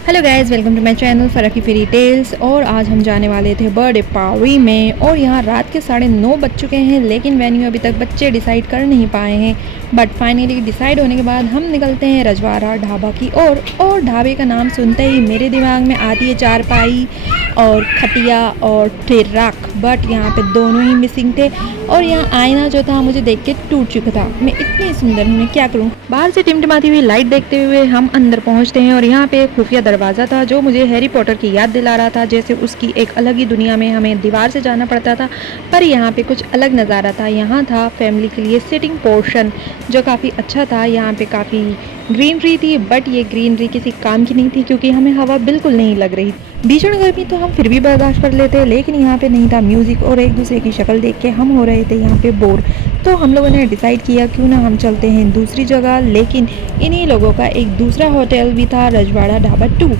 Hello guys, welcome to my channel Faraki fairy tales. और आज हम जाने वाले थे बर्थडे पार्टी में और यहाँ रात के 9:30 बज चुके हैं, लेकिन वेन्यू अभी तक बच्चे डिसाइड कर नहीं पाए हैं। बट फाइनली डिसाइड होने के बाद हम निकलते हैं रजवाड़ा ढाबा की ओर। और ढाबे का नाम सुनते ही मेरे दिमाग में आती है चारपाई और खटिया और ट्रक, बट यहाँ पे दोनों ही मिसिंग थे। और यहाँ आईना जो था मुझे देख के टूट चुका था। मैं इतनी सुंदर हूँ, मैं क्या करूँ। बाहर से टिमटिमाती हुई लाइट देखते हुए हम अंदर पहुँचते हैं और यहाँ पे एक खुफिया दरवाज़ा था जो मुझे हैरी पॉटर की याद दिला रहा था। जैसे उसकी एक अलग ही दुनिया में हमें दीवार से जाना पड़ता था, पर यहाँ पे कुछ अलग नज़ारा था। यहाँ था फैमिली के लिए सिटिंग पोर्शन जो काफ़ी अच्छा था। यहाँ पे काफ़ी ग्रीनरी थी, बट ये ग्रीनरी किसी काम की नहीं थी क्योंकि हमें हवा बिल्कुल नहीं लग रही। भीषण गर्मी तो हम फिर भी बर्दाश्त कर लेते, लेकिन यहाँ पे नहीं था म्यूज़िक और एक दूसरे की शक्ल देख के हम हो रहे थे यहाँ पे बोर। तो हम लोगों ने डिसाइड किया क्यों ना हम चलते हैं दूसरी जगह। लेकिन इन्हीं लोगों का एक दूसरा होटल भी था, रजवाड़ा ढाबा 2।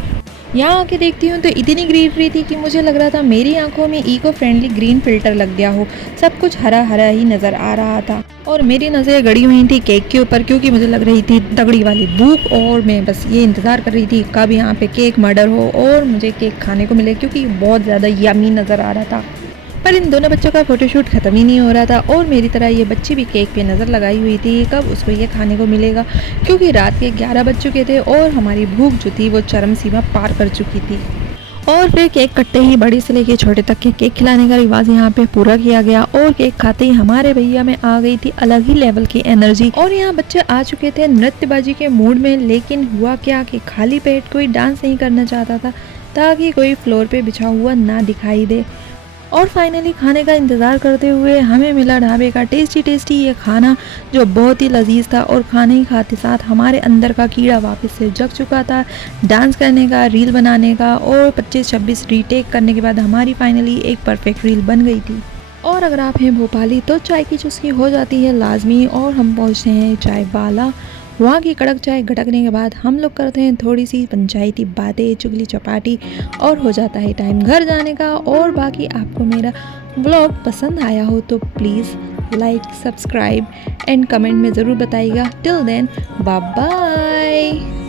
यहाँ आके देखती हूँ तो इतनी ग्रीनरी थी कि मुझे लग रहा था मेरी आंखों में इको फ्रेंडली ग्रीन फिल्टर लग गया हो। सब कुछ हरा हरा ही नज़र आ रहा था और मेरी नज़रें गड़ी हुई थी केक के ऊपर क्योंकि मुझे लग रही थी तगड़ी वाली भूख। और मैं बस ये इंतज़ार कर रही थी कब यहाँ पे केक मर्डर हो और मुझे केक खाने को मिले, क्योंकि बहुत ज़्यादा यमी नज़र आ रहा था। पर इन दोनों बच्चों का फोटोशूट ख़त्म ही नहीं हो रहा था और मेरी तरह ये बच्ची भी केक पे नज़र लगाई हुई थी कब उसको ये खाने को मिलेगा, क्योंकि रात के 11 बज चुके थे और हमारी भूख जो थी वो चरम सीमा पार कर चुकी थी। और फिर केक कटते ही बड़े से लेके छोटे तक के केक खिलाने का रिवाज यहाँ पे पूरा किया गया और केक खाते ही हमारे भैया में आ गई थी अलग ही लेवल की एनर्जी। और यहाँ बच्चे आ चुके थे नृत्यबाजी के मूड में, लेकिन हुआ क्या कि खाली पेट कोई डांस नहीं करना चाहता था ताकि कोई फ्लोर पे बिछा हुआ ना दिखाई दे। और फाइनली खाने का इंतज़ार करते हुए हमें मिला ढाबे का टेस्टी ये खाना जो बहुत ही लजीज था। और खाने ही खाते साथ हमारे अंदर का कीड़ा वापस से जग चुका था डांस करने का, रील बनाने का। और 25-26 रीटेक करने के बाद हमारी फाइनली एक परफेक्ट रील बन गई थी। और अगर आप हैं भोपाली तो चाय की चुस्की हो जाती है लाजमी। और हम पहुँचते हैं चाय वाला। वहाँ की कड़क चाय गटकने के बाद हम लोग करते हैं थोड़ी सी पंचायती बातें, चुगली चपाटी, और हो जाता है टाइम घर जाने का। और बाकी आपको मेरा व्लॉग पसंद आया हो तो please like, subscribe and comment में ज़रूर बताइएगा। Till then bye bye.